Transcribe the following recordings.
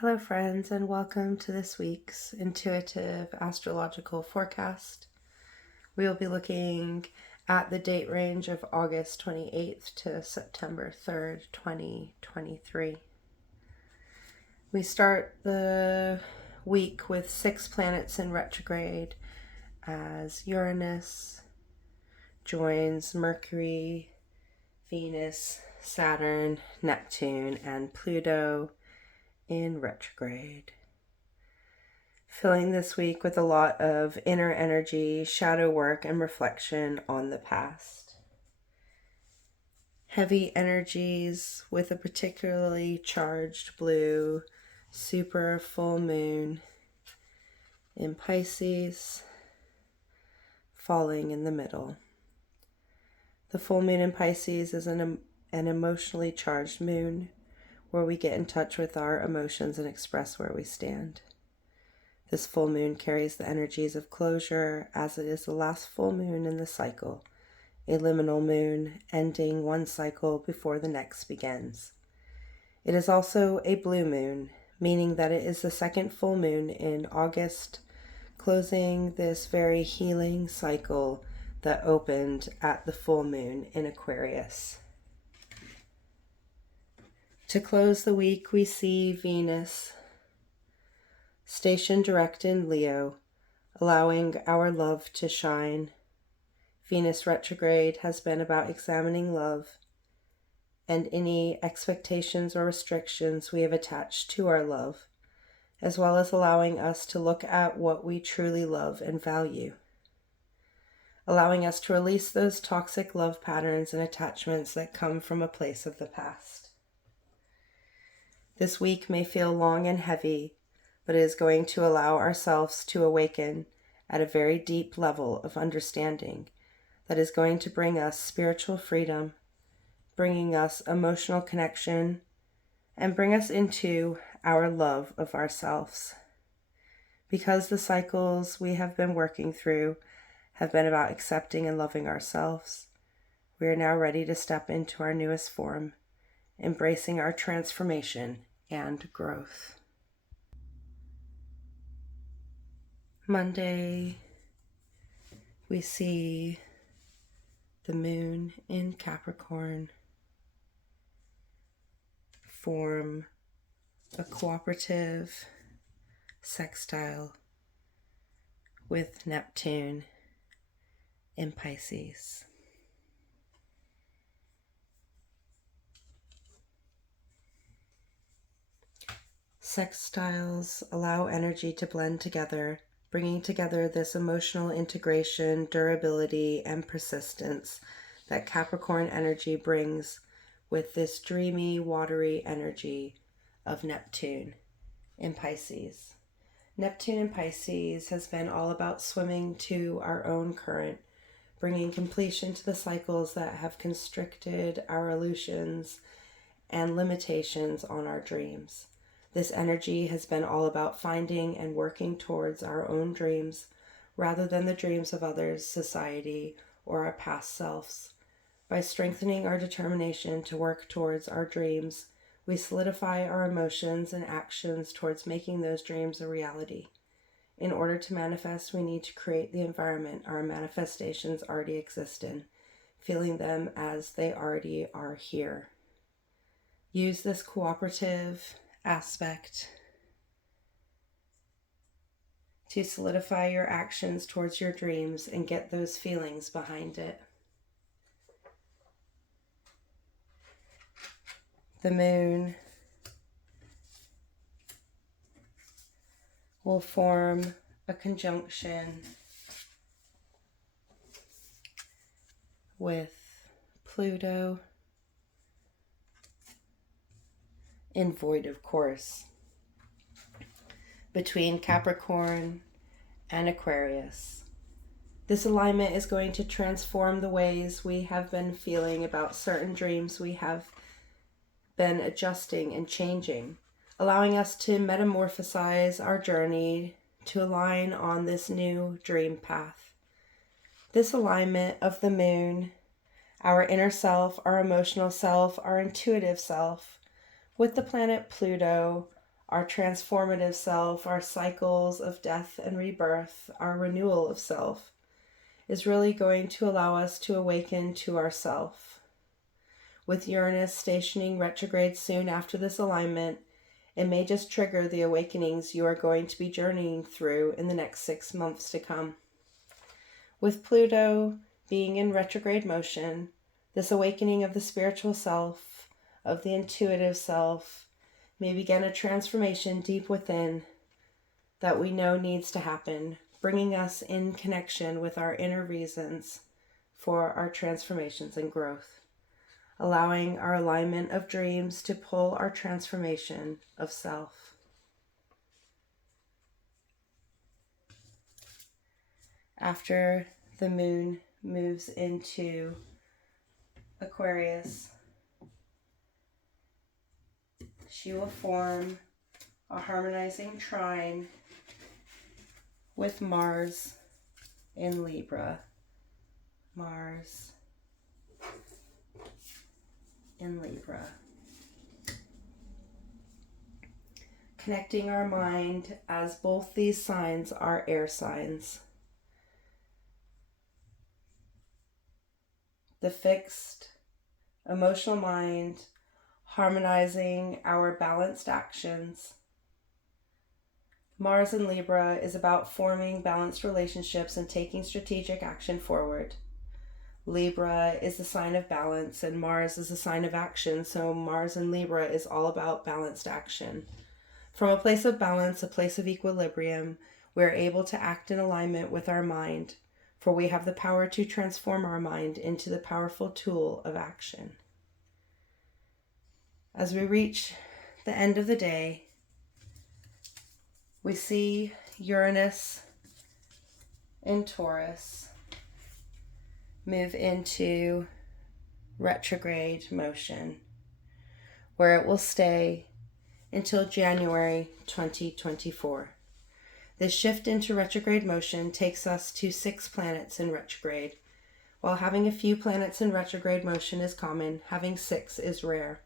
Hello, friends, and welcome to this week's intuitive astrological forecast. We will be looking at the date range of August 28th to September 3rd, 2023. We start the week with 6 planets in retrograde as Uranus joins Mercury, Venus, Saturn, Neptune, and Pluto in retrograde. Filling this week with a lot of inner energy, shadow work, and reflection on the past. Heavy energies with a particularly charged blue super full moon in Pisces falling in the middle. The full moon in Pisces is an emotionally charged moon where we get in touch with our emotions and express where we stand. This full moon carries the energies of closure, as it is the last full moon in the cycle, a liminal moon ending one cycle before the next begins. It is also a blue moon, meaning that it is the second full moon in August, closing this very healing cycle that opened at the full moon in Aquarius. To close the week, we see Venus stationed direct in Leo, allowing our love to shine. Venus retrograde has been about examining love and any expectations or restrictions we have attached to our love, as well as allowing us to look at what we truly love and value, allowing us to release those toxic love patterns and attachments that come from a place of the past. This week may feel long and heavy, but it is going to allow ourselves to awaken at a very deep level of understanding that is going to bring us spiritual freedom, bringing us emotional connection, and bring us into our love of ourselves. Because the cycles we have been working through have been about accepting and loving ourselves, we are now ready to step into our newest form, embracing our transformation and growth. Monday, we see the moon in Capricorn form a cooperative sextile with Neptune in Pisces. Sextiles allow energy to blend together, bringing together this emotional integration, durability, and persistence that Capricorn energy brings with this dreamy, watery energy of Neptune in Pisces. Neptune in Pisces has been all about swimming to our own current, bringing completion to the cycles that have constricted our illusions and limitations on our dreams. This energy has been all about finding and working towards our own dreams rather than the dreams of others, society, or our past selves. By strengthening our determination to work towards our dreams, we solidify our emotions and actions towards making those dreams a reality. In order to manifest, we need to create the environment our manifestations already exist in, feeling them as they already are here. Use this cooperative aspect to solidify your actions towards your dreams and get those feelings behind it. The moon will form a conjunction with Pluto in void of course between Capricorn and Aquarius. This alignment is going to transform the ways we have been feeling about certain dreams we have been adjusting and changing, allowing us to metamorphosize our journey to align on this new dream path. This alignment of the moon, our inner self, our emotional self, our intuitive self, with the planet Pluto, our transformative self, our cycles of death and rebirth, our renewal of self, is really going to allow us to awaken to ourself. With Uranus stationing retrograde soon after this alignment, it may just trigger the awakenings you are going to be journeying through in the next 6 months to come. With Pluto being in retrograde motion, this awakening of the spiritual self, of the intuitive self, may begin a transformation deep within that we know needs to happen, bringing us in connection with our inner reasons for our transformations and growth, allowing our alignment of dreams to pull our transformation of self. After the moon moves into Aquarius, she will form a harmonizing trine with Mars in Libra. Mars in Libra. Connecting our mind, as both these signs are air signs. The fixed emotional mind, harmonizing our balanced actions. Mars in Libra is about forming balanced relationships and taking strategic action forward. Libra is the sign of balance and Mars is a sign of action, so Mars in Libra is all about balanced action. From a place of balance, a place of equilibrium, we are able to act in alignment with our mind, for we have the power to transform our mind into the powerful tool of action. As we reach the end of the day, we see Uranus in Taurus move into retrograde motion, where it will stay until January 2024. This shift into retrograde motion takes us to 6 planets in retrograde. While having a few planets in retrograde motion is common, having 6 is rare.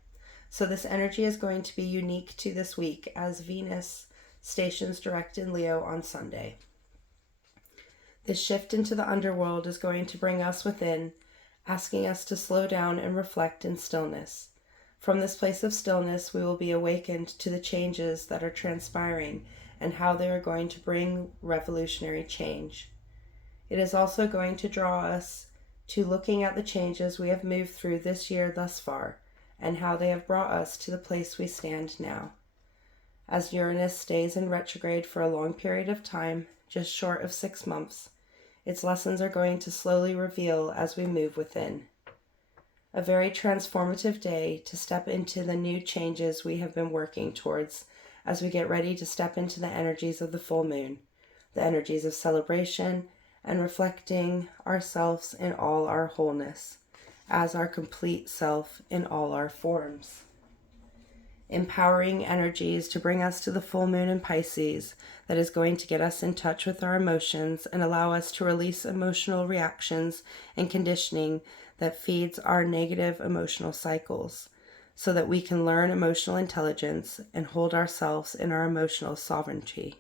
So this energy is going to be unique to this week, as Venus stations direct in Leo on Sunday. This shift into the underworld is going to bring us within, asking us to slow down and reflect in stillness. From this place of stillness, we will be awakened to the changes that are transpiring and how they are going to bring revolutionary change. It is also going to draw us to looking at the changes we have moved through this year thus far and how they have brought us to the place we stand now. As Uranus stays in retrograde for a long period of time, just short of 6 months, its lessons are going to slowly reveal as we move within. A very transformative day to step into the new changes we have been working towards as we get ready to step into the energies of the full moon, the energies of celebration and reflecting ourselves in all our wholeness, as our complete self in all our forms. Empowering energies to bring us to the full moon in Pisces that is going to get us in touch with our emotions and allow us to release emotional reactions and conditioning that feeds our negative emotional cycles so that we can learn emotional intelligence and hold ourselves in our emotional sovereignty.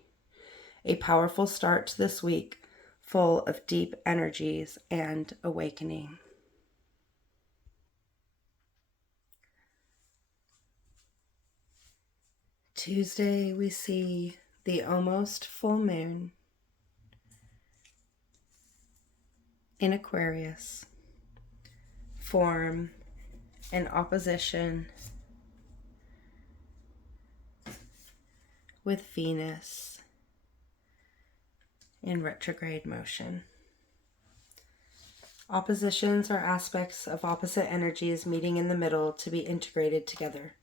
A powerful start to this week full of deep energies and awakening. Tuesday, we see the almost full moon in Aquarius form an opposition with Venus in retrograde motion. Oppositions are aspects of opposite energies meeting in the middle to be integrated together.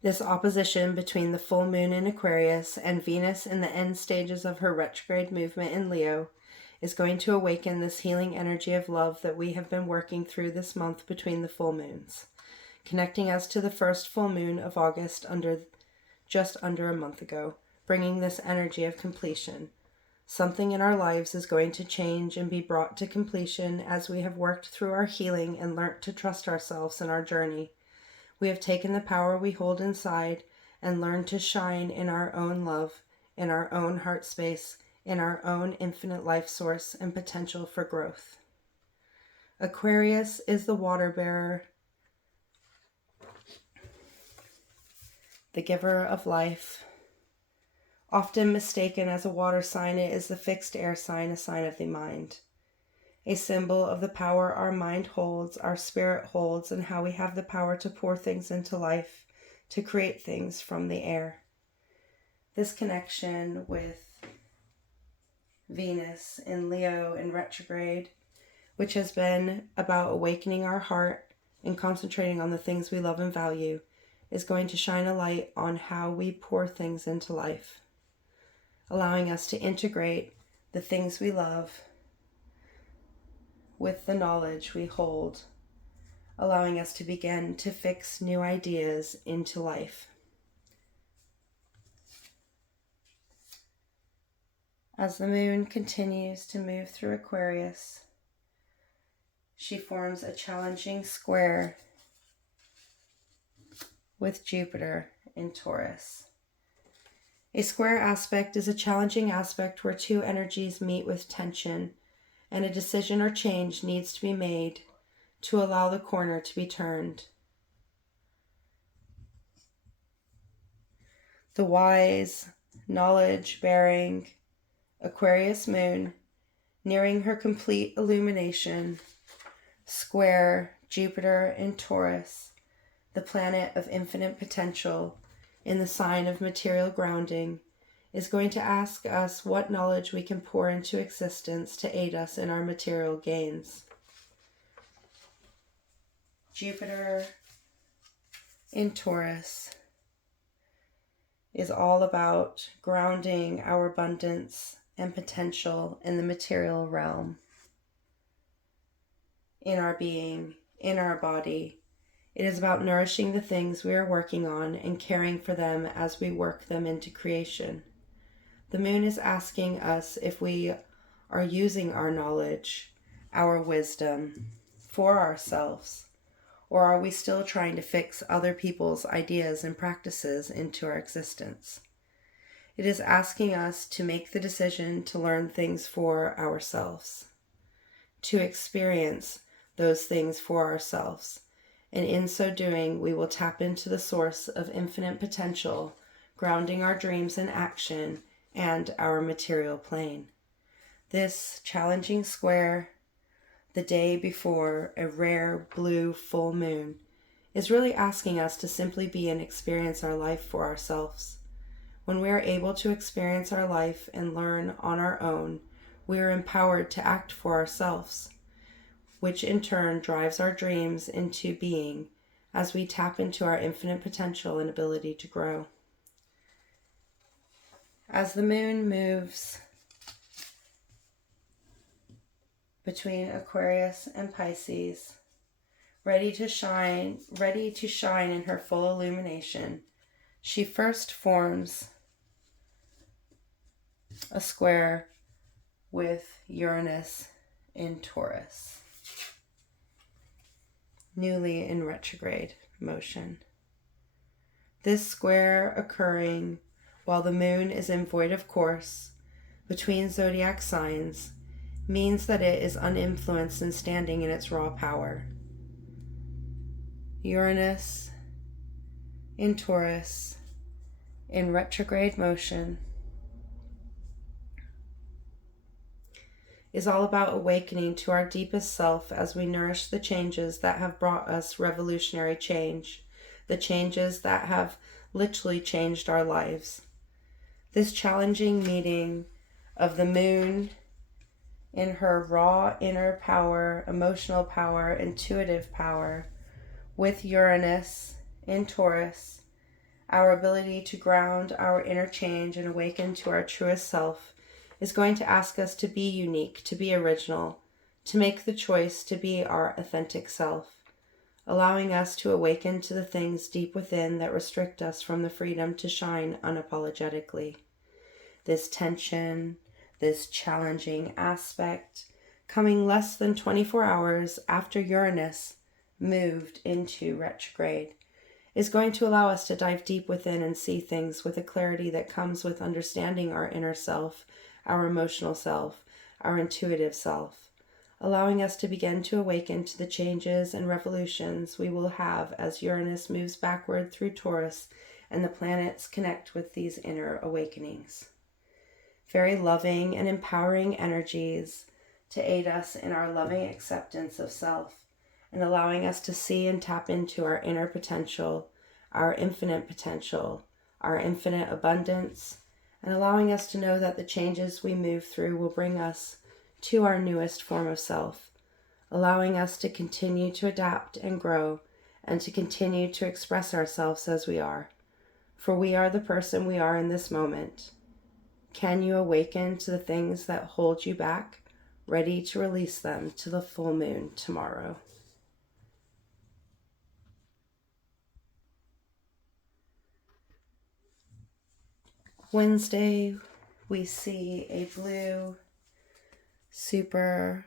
This opposition between the full moon in Aquarius and Venus in the end stages of her retrograde movement in Leo is going to awaken this healing energy of love that we have been working through this month between the full moons, connecting us to the first full moon of August just under a month ago, bringing this energy of completion. Something in our lives is going to change and be brought to completion as we have worked through our healing and learnt to trust ourselves in our journey. We have taken the power we hold inside and learn to shine in our own love, in our own heart space, in our own infinite life source and potential for growth. Aquarius is the water bearer, the giver of life. Often mistaken as a water sign, it is the fixed air sign, a sign of the mind. A symbol of the power our mind holds, our spirit holds, and how we have the power to pour things into life, to create things from the air. This connection with Venus in Leo in retrograde, which has been about awakening our heart and concentrating on the things we love and value, is going to shine a light on how we pour things into life, allowing us to integrate the things we love with the knowledge we hold, allowing us to begin to fix new ideas into life. As the moon continues to move through Aquarius, she forms a challenging square with Jupiter in Taurus. A square aspect is a challenging aspect where two energies meet with tension, and a decision or change needs to be made to allow the corner to be turned. The wise, knowledge-bearing Aquarius moon, nearing her complete illumination, square Jupiter in Taurus, the planet of infinite potential in the sign of material grounding, is going to ask us what knowledge we can pour into existence to aid us in our material gains. Jupiter in Taurus is all about grounding our abundance and potential in the material realm, in our being, in our body. It is about nourishing the things we are working on and caring for them as we work them into creation. The moon is asking us if we are using our knowledge, our wisdom, for ourselves, or are we still trying to fix other people's ideas and practices into our existence? It is asking us to make the decision to learn things for ourselves, to experience those things for ourselves, and in so doing, we will tap into the source of infinite potential, grounding our dreams in action and our material plane. This challenging square, the day before a rare blue full moon, is really asking us to simply be and experience our life for ourselves. When we are able to experience our life and learn on our own, we are empowered to act for ourselves, which in turn drives our dreams into being as we tap into our infinite potential and ability to grow. As the moon moves between Aquarius and Pisces, ready to shine in her full illumination, she first forms a square with Uranus in Taurus, newly in retrograde motion. This square occurring while the moon is in void of course between zodiac signs means that it is uninfluenced and standing in its raw power. Uranus in Taurus in retrograde motion is all about awakening to our deepest self as we nourish the changes that have brought us revolutionary change, the changes that have literally changed our lives. This challenging meeting of the moon in her raw inner power, emotional power, intuitive power, with Uranus in Taurus, our ability to ground our inner change and awaken to our truest self, is going to ask us to be unique, to be original, to make the choice to be our authentic self, allowing us to awaken to the things deep within that restrict us from the freedom to shine unapologetically. This tension, this challenging aspect, coming less than 24 hours after Uranus moved into retrograde is going to allow us to dive deep within and see things with a clarity that comes with understanding our inner self, our emotional self, our intuitive self, allowing us to begin to awaken to the changes and revolutions we will have as Uranus moves backward through Taurus and the planets connect with these inner awakenings. Very loving and empowering energies to aid us in our loving acceptance of self and allowing us to see and tap into our inner potential, our infinite abundance, and allowing us to know that the changes we move through will bring us to our newest form of self, allowing us to continue to adapt and grow and to continue to express ourselves as we are. For we are the person we are in this moment. Can you awaken to the things that hold you back, ready to release them to the full moon tomorrow? Wednesday, we see a blue super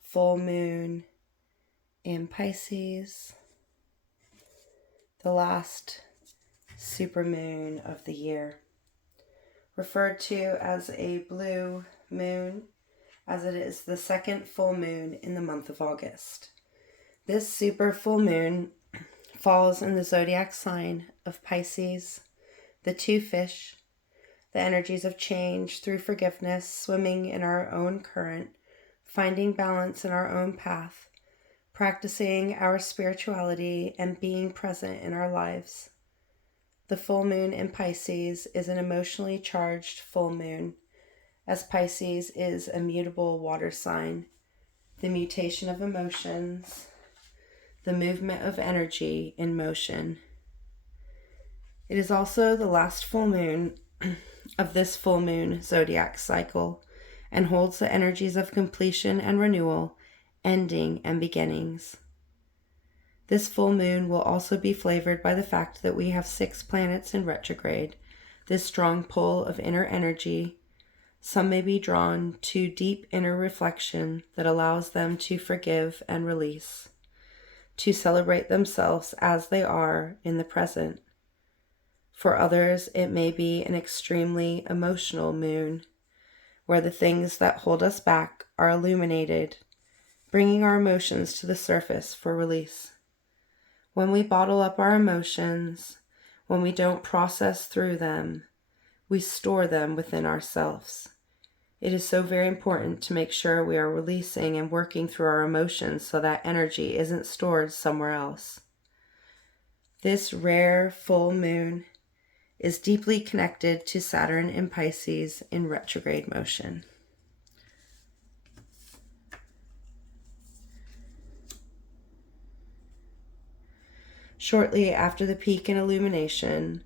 full moon in Pisces, the last super moon of the year, referred to as a blue moon as it is the second full moon in the month of August. This super full moon falls in the zodiac sign of Pisces, the two fish, the energies of change through forgiveness, swimming in our own current, finding balance in our own path, practicing our spirituality and being present in our lives. The full moon in Pisces is an emotionally charged full moon, as Pisces is a mutable water sign, the mutation of emotions, the movement of energy in motion. It is also the last full moon of this full moon zodiac cycle and holds the energies of completion and renewal, ending and beginnings. This full moon will also be flavored by the fact that we have 6 planets in retrograde, this strong pull of inner energy. Some may be drawn to deep inner reflection that allows them to forgive and release, to celebrate themselves as they are in the present. For others, it may be an extremely emotional moon, where the things that hold us back are illuminated, bringing our emotions to the surface for release. When we bottle up our emotions, when we don't process through them, we store them within ourselves. It is so very important to make sure we are releasing and working through our emotions so that energy isn't stored somewhere else. This rare full moon is deeply connected to Saturn in Pisces in retrograde motion. Shortly after the peak in illumination,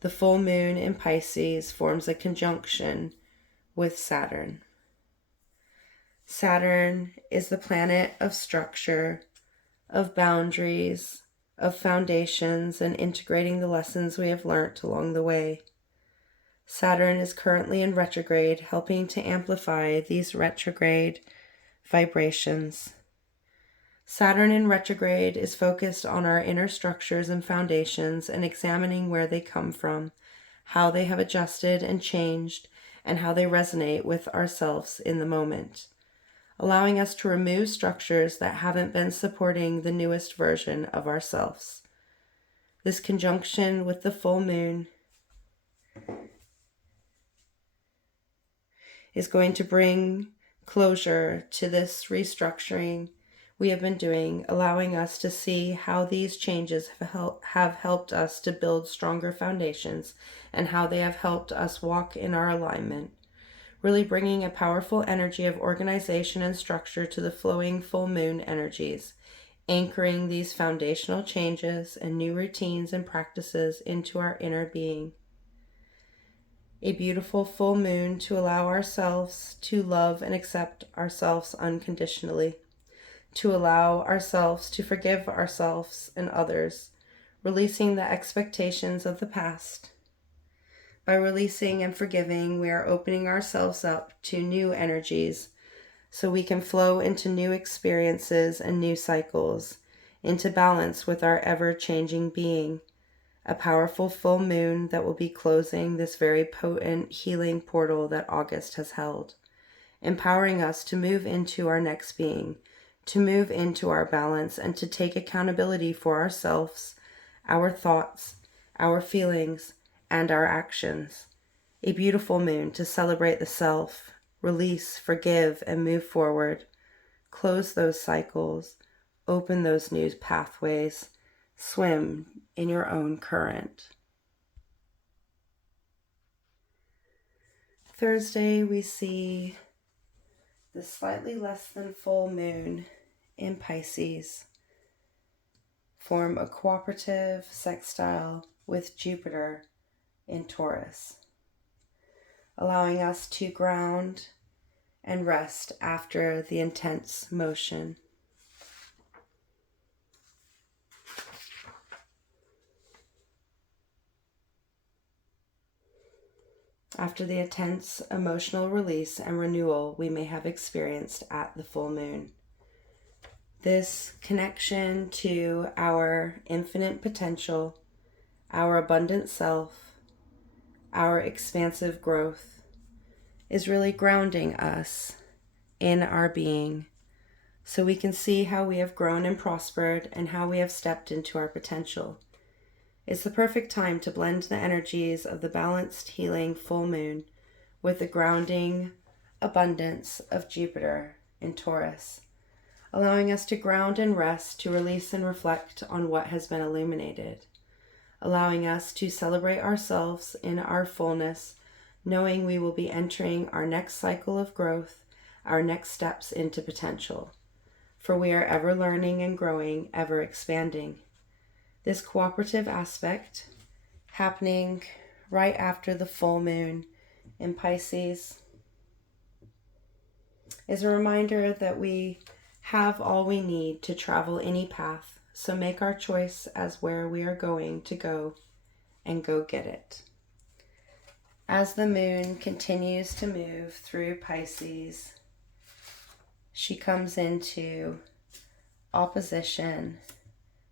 the full moon in Pisces forms a conjunction with Saturn. Saturn is the planet of structure, of boundaries, of foundations, and integrating the lessons we have learnt along the way. Saturn is currently in retrograde, helping to amplify these retrograde vibrations. Saturn in retrograde is focused on our inner structures and foundations and examining where they come from, how they have adjusted and changed, and how they resonate with ourselves in the moment, allowing us to remove structures that haven't been supporting the newest version of ourselves. This conjunction with the full moon is going to bring closure to this restructuring we have been doing, allowing us to see how these changes have helped us to build stronger foundations and how they have helped us walk in our alignment, really bringing a powerful energy of organization and structure to the flowing full moon energies, anchoring these foundational changes and new routines and practices into our inner being. A beautiful full moon to allow ourselves to love and accept ourselves unconditionally, to allow ourselves to forgive ourselves and others, releasing the expectations of the past. By releasing and forgiving, we are opening ourselves up to new energies so we can flow into new experiences and new cycles into balance with our ever-changing being. A powerful full moon that will be closing this very potent healing portal that August has held, empowering us to move into our next being, to move into our balance, and to take accountability for ourselves, our thoughts, our feelings, and our actions. A beautiful moon to celebrate the self, release, forgive, and move forward. Close those cycles, open those new pathways, swim in your own current. Thursday, we see the slightly less than full moon in Pisces form a cooperative sextile with Jupiter in Taurus, allowing us to ground and rest after the intense motion. After the intense emotional release and renewal we may have experienced at the full moon. This connection to our infinite potential, our abundant self, our expansive growth is really grounding us in our being so we can see how we have grown and prospered and how we have stepped into our potential. It's the perfect time to blend the energies of the balanced, healing full moon with the grounding abundance of Jupiter in Taurus, allowing us to ground and rest, to release and reflect on what has been illuminated, allowing us to celebrate ourselves in our fullness, knowing we will be entering our next cycle of growth, our next steps into potential. For we are ever learning and growing, ever expanding. This cooperative aspect happening right after the full moon in Pisces is a reminder that we have all we need to travel any path. So make our choice as where we are going to go and go get it. As the moon continues to move through Pisces, she comes into opposition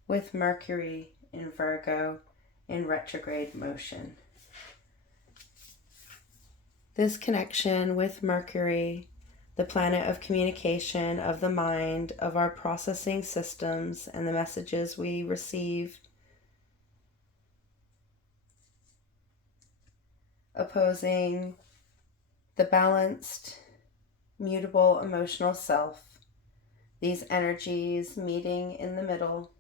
with Mercury in Virgo in retrograde motion. This connection with Mercury, the planet of communication, of the mind, of our processing systems and the messages we receive, opposing the balanced, mutable emotional self, these energies meeting in the middle,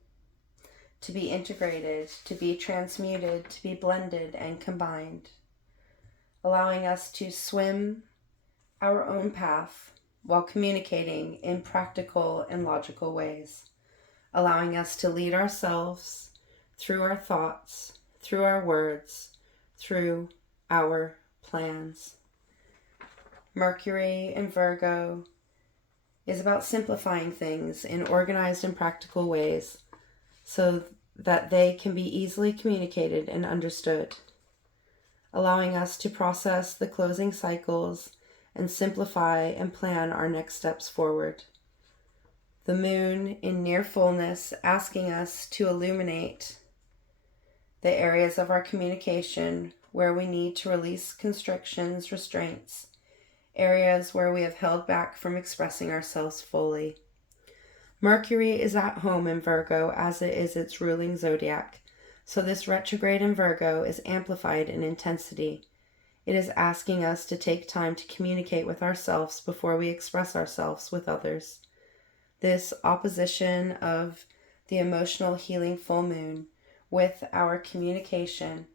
to be integrated, to be transmuted, to be blended and combined, allowing us to swim our own path while communicating in practical and logical ways, allowing us to lead ourselves through our thoughts, through our words, through our plans. Mercury in Virgo is about simplifying things in organized and practical ways so that they can be easily communicated and understood, allowing us to process the closing cycles and simplify and plan our next steps forward. The moon in near fullness asking us to illuminate the areas of our communication where we need to release constrictions, restraints, areas where we have held back from expressing ourselves fully. Mercury is at home in Virgo as it is its ruling zodiac, so this retrograde in Virgo is amplified in intensity. It is asking us to take time to communicate with ourselves before we express ourselves with others. This opposition of the emotional healing full moon with our communication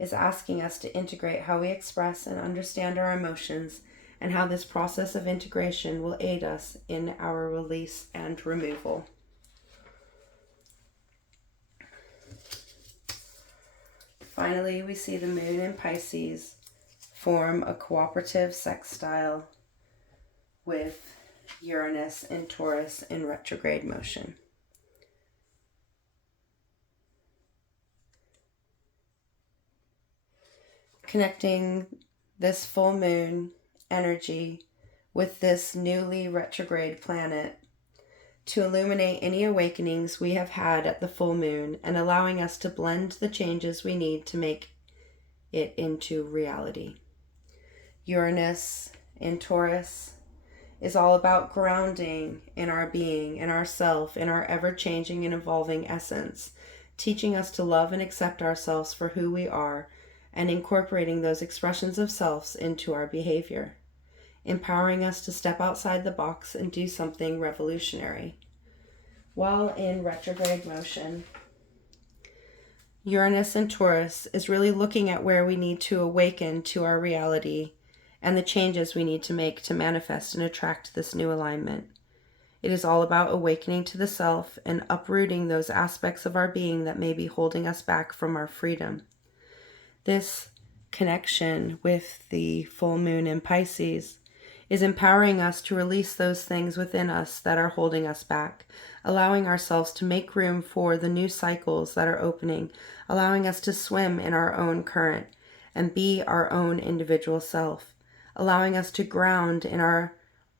is asking us to integrate how we express and understand our emotions, and how this process of integration will aid us in our release and removal. Finally, we see the moon in Pisces form a cooperative sextile with Uranus in Taurus in retrograde motion. Connecting this full moon energy with this newly retrograde planet, to illuminate any awakenings we have had at the full moon and allowing us to blend the changes we need to make it into reality. Uranus in Taurus is all about grounding in our being, in ourself, in our ever-changing and evolving essence, teaching us to love and accept ourselves for who we are and incorporating those expressions of selves into our behavior, empowering us to step outside the box and do something revolutionary. While in retrograde motion, Uranus in Taurus is really looking at where we need to awaken to our reality and the changes we need to make to manifest and attract this new alignment. It is all about awakening to the self and uprooting those aspects of our being that may be holding us back from our freedom. This connection with the full moon in Pisces is empowering us to release those things within us that are holding us back, allowing ourselves to make room for the new cycles that are opening, allowing us to swim in our own current and be our own individual self, allowing us to ground in our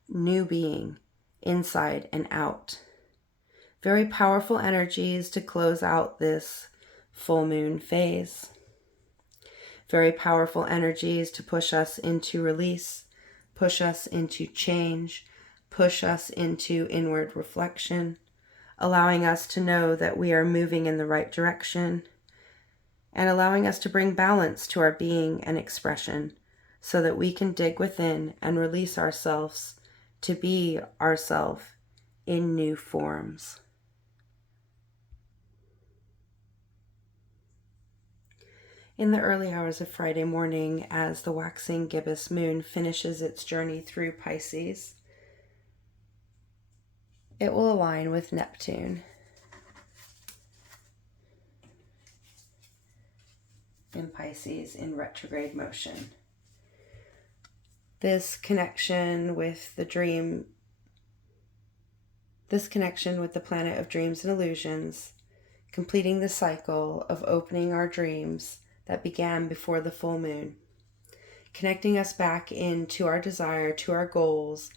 new being, inside and out. Very powerful energies to close out this full moon phase. Very powerful energies to push us into release, push us into change, push us into inward reflection, allowing us to know that we are moving in the right direction, and allowing us to bring balance to our being and expression so that we can dig within and release ourselves to be ourselves in new forms. In the early hours of Friday morning, as the waxing gibbous moon finishes its journey through Pisces, it will align with Neptune in Pisces in retrograde motion. This connection with the planet of dreams and illusions, completing the cycle of opening our dreams that began before the full moon, connecting us back into our desire, to our goals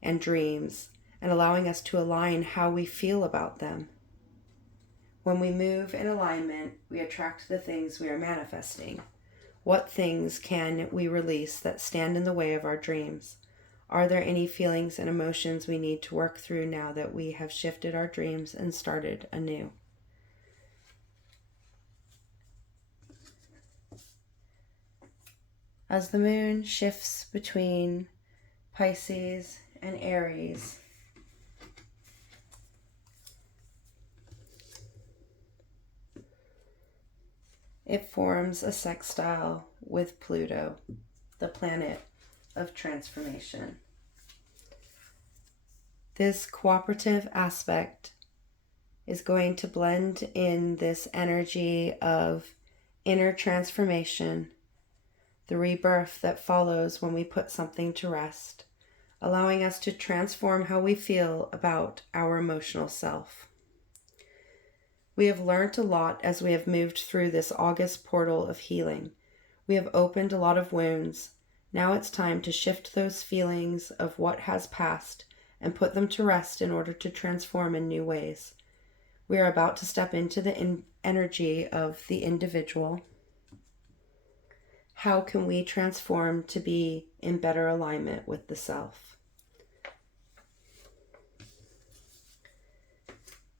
and dreams, and allowing us to align how we feel about them. When we move in alignment, we attract the things we are manifesting. What things can we release that stand in the way of our dreams? Are there any feelings and emotions we need to work through now that we have shifted our dreams and started anew? As the moon shifts between Pisces and Aries, it forms a sextile with Pluto, the planet of transformation. This cooperative aspect is going to blend in this energy of inner transformation, the rebirth that follows when we put something to rest, allowing us to transform how we feel about our emotional self. We have learned a lot as we have moved through this August portal of healing. We have opened a lot of wounds. Now it's time to shift those feelings of what has passed and put them to rest in order to transform in new ways. We are about to step into the energy of the individual. How can we transform to be in better alignment with the self?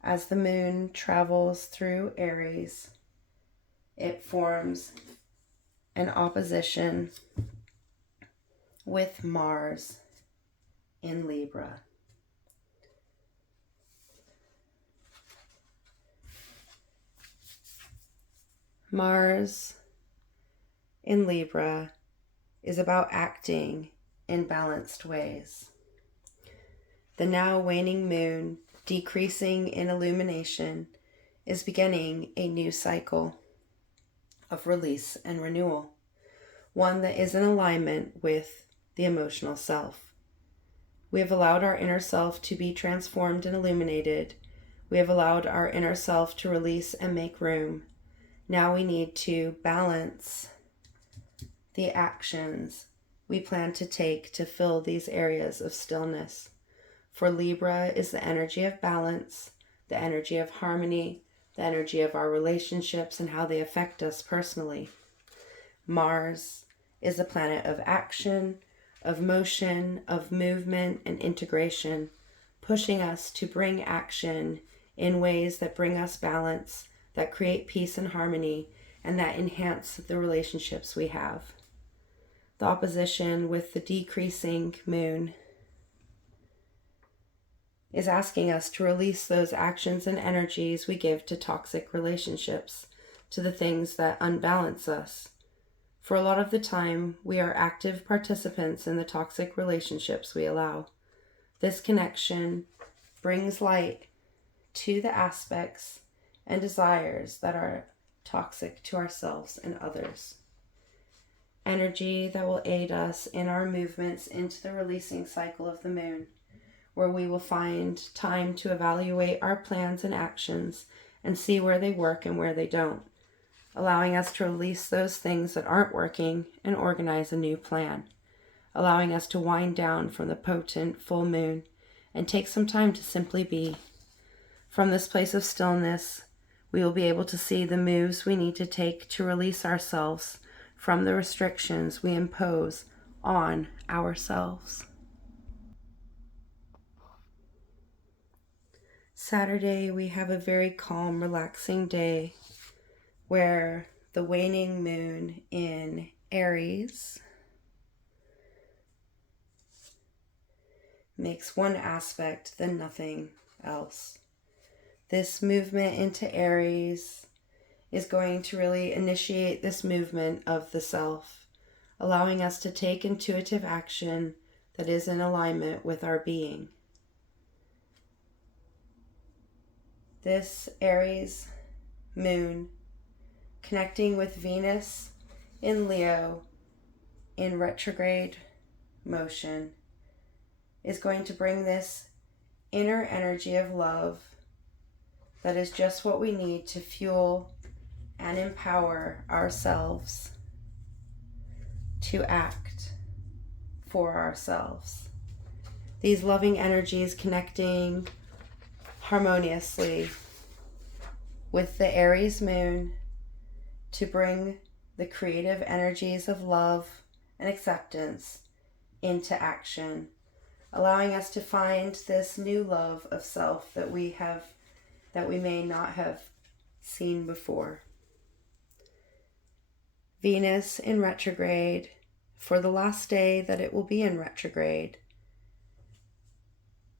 As the moon travels through Aries, it forms an opposition with Mars in Libra. Mars in Libra is about acting in balanced ways. The now waning moon, decreasing in illumination, is beginning a new cycle of release and renewal, one that is in alignment with the emotional self. We have allowed our inner self to be transformed and illuminated. We have allowed our inner self to release and make room. Now we need to balance the actions we plan to take to fill these areas of stillness. For Libra is the energy of balance, the energy of harmony, the energy of our relationships and how they affect us personally. Mars is a planet of action, of motion, of movement and integration, pushing us to bring action in ways that bring us balance, that create peace and harmony, and that enhance the relationships we have. The opposition with the decreasing moon is asking us to release those actions and energies we give to toxic relationships, to the things that unbalance us. For a lot of the time, we are active participants in the toxic relationships we allow. This connection brings light to the aspects and desires that are toxic to ourselves and others. Energy that will aid us in our movements into the releasing cycle of the moon, where we will find time to evaluate our plans and actions and see where they work and where they don't, allowing us to release those things that aren't working and organize a new plan, allowing us to wind down from the potent full moon and take some time to simply be. From this place of stillness, we will be able to see the moves we need to take to release ourselves from the restrictions we impose on ourselves. Saturday, we have a very calm, relaxing day where the waning moon in Aries makes one aspect than nothing else. This movement into Aries is going to really initiate this movement of the self, allowing us to take intuitive action that is in alignment with our being. This Aries moon, connecting with Venus in Leo in retrograde motion, is going to bring this inner energy of love that is just what we need to fuel and empower ourselves to act for ourselves. These loving energies connecting harmoniously with the Aries moon to bring the creative energies of love and acceptance into action, allowing us to find this new love of self that we may not have seen before. Venus in retrograde, for the last day that it will be in retrograde,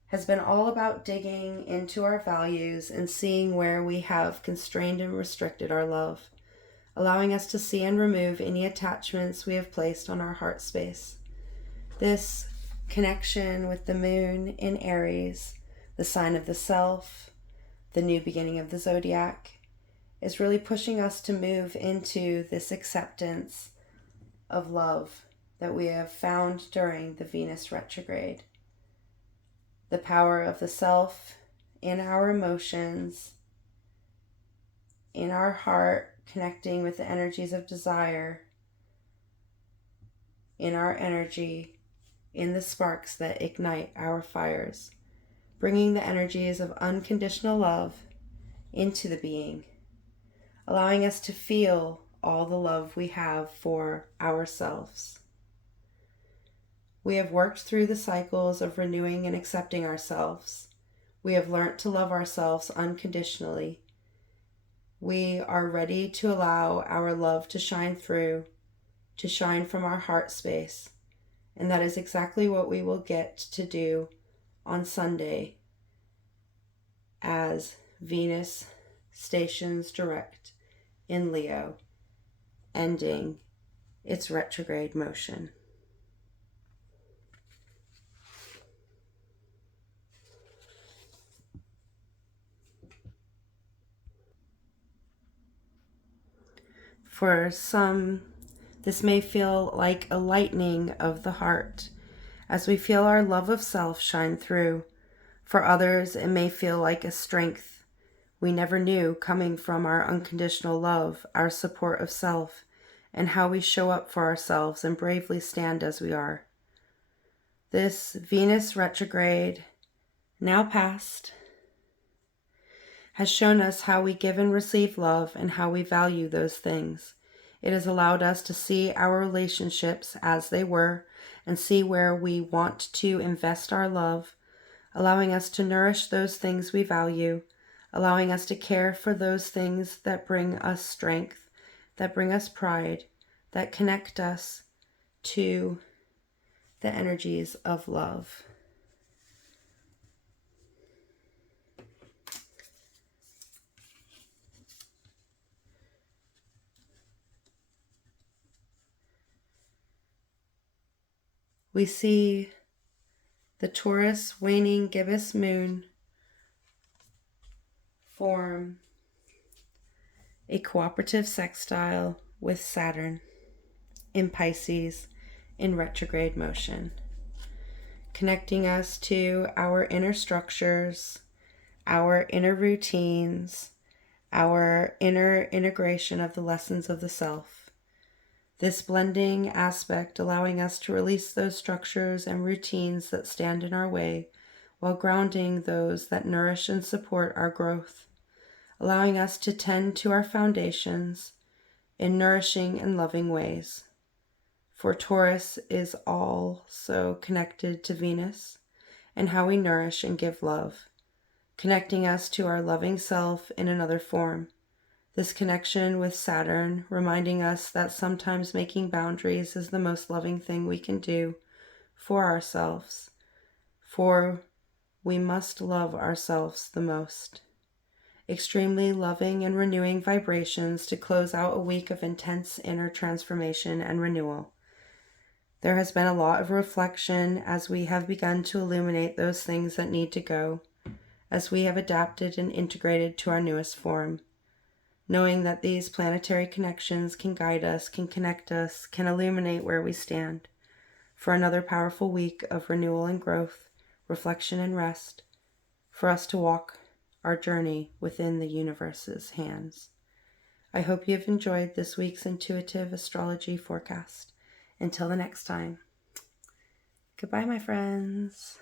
has been all about digging into our values and seeing where we have constrained and restricted our love, allowing us to see and remove any attachments we have placed on our heart space. This connection with the moon in Aries, the sign of the self, the new beginning of the zodiac, is really pushing us to move into this acceptance of love that we have found during the Venus retrograde. The power of the self in our emotions, in our heart, connecting with the energies of desire, in our energy, in the sparks that ignite our fires, bringing the energies of unconditional love into the being, allowing us to feel all the love we have for ourselves. We have worked through the cycles of renewing and accepting ourselves. We have learned to love ourselves unconditionally. We are ready to allow our love to shine through, to shine from our heart space. And that is exactly what we will get to do on Sunday as Venus stations direct in Leo, ending its retrograde motion. For some, this may feel like a lightening of the heart as we feel our love of self shine through. For others, it may feel like a strength we never knew coming from our unconditional love, our support of self, and how we show up for ourselves and bravely stand as we are. This Venus retrograde now past, has shown us how we give and receive love and how we value those things. It has allowed us to see our relationships as they were and see where we want to invest our love, allowing us to nourish those things we value, allowing us to care for those things that bring us strength, that bring us pride, that connect us to the energies of love. We see the Taurus waning gibbous moon form a cooperative sextile with Saturn in Pisces in retrograde motion, connecting us to our inner structures, our inner routines, our inner integration of the lessons of the self. This blending aspect allowing us to release those structures and routines that stand in our way while grounding those that nourish and support our growth, allowing us to tend to our foundations in nourishing and loving ways. For Taurus is also connected to Venus and how we nourish and give love, connecting us to our loving self in another form. This connection with Saturn reminding us that sometimes making boundaries is the most loving thing we can do for ourselves, for we must love ourselves the most. Extremely loving and renewing vibrations to close out a week of intense inner transformation and renewal. There has been a lot of reflection as we have begun to illuminate those things that need to go, as we have adapted and integrated to our newest form, knowing that these planetary connections can guide us, can connect us, can illuminate where we stand, for another powerful week of renewal and growth, reflection and rest, for us to walk our journey within the universe's hands. I hope you've enjoyed this week's intuitive astrology forecast. Until the next time, goodbye, my friends.